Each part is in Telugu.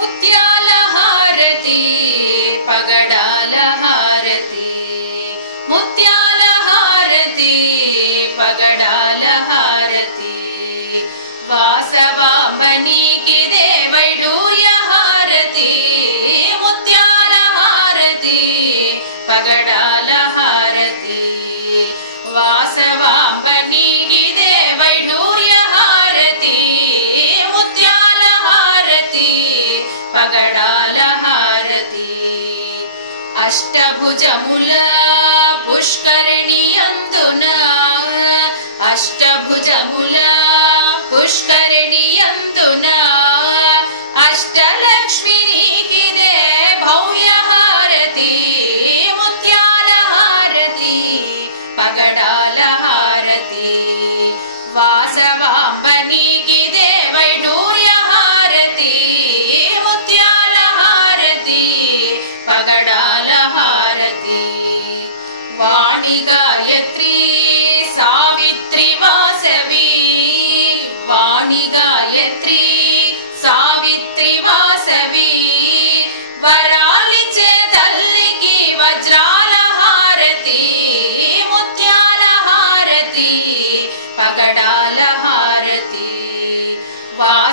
ముత్యాల హారతి పగడాల హారతి ముత్యాల హారతి పగడాల హారతి వాసవాంబనికి దేవైడూర్య హారతి ముత్యాల హారతి పగడాల హారతి వాసవాంబనికి దేవైడూర్య హారతి ముత్యాల హారతి పగడాల హారతి అష్టభుజముల పుష్కరిణి యందున అష్టభుజముల పుష్కరిణి యందున అష్టలక్ష్మినికి దే భవ్య హారతి ముత్యాల హారతి పగడాల హారతి వాసవాంబనికి దేవైడూర్య హారతి ముత్యాల హారతి పగడాల హారతి వాణి గాయత్రి సావిత్రి వాసవి వాణి గాయత్రి సావిత్రి వాసవి వరాలిచ్చే తల్లికి వజ్రాల హారతి ముత్యాల హారతి పగడాల హారతి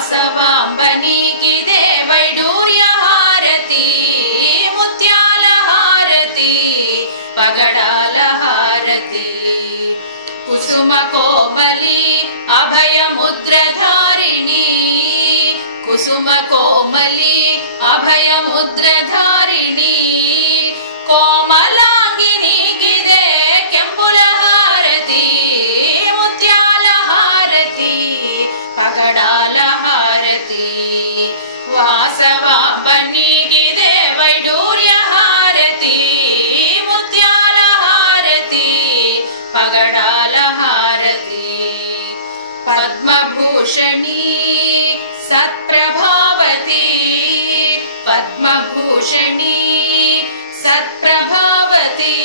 వాసవాంబనికి దేవైడూర్య హారతి ముత్యాల హారతి పగడాల హారతి కుసుమ కోమలి అభయ ముద్రధారిణి కుసుమ కోమలి అభయ ముద్రధారిణి కోమలాంగిని గిదే కెంపుల హారతి ముత్యాల హారతి పగడాల హారతి వాసవాంబనికి దేవైడూర్య హారతి ముత్యాల హారతి పగడాల హారతి పద్మభూషణి సత్ప్రభావతి పద్మభూషణి సత్ప్రభావతి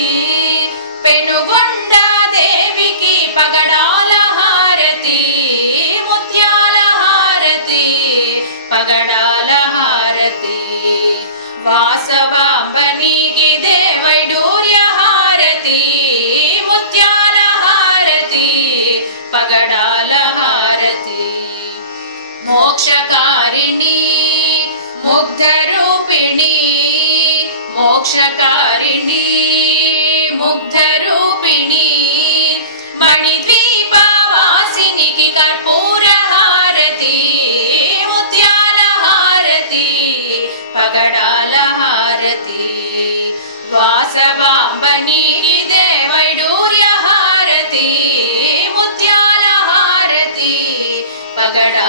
పెనుగొండ దేవికి పగడాల హారతి ముత్యాల హారతి పగడాల హారతి వాసవాంబనికి దేవైడూర్య హారతి ముత్యాల హారతి పగడాల హారతి మోక్షకారిణి ముగ్ధరూపిణి మోక్షకారిణి ముగ్ధరూపిణి మణిద్వీపవాసినికి కర్పూర హారతి ముత్యాల హారతి పగడాల హారతి వాసవాంబనికి దేవైడూర్య హారతి ముత్యాల హారతి పగడాల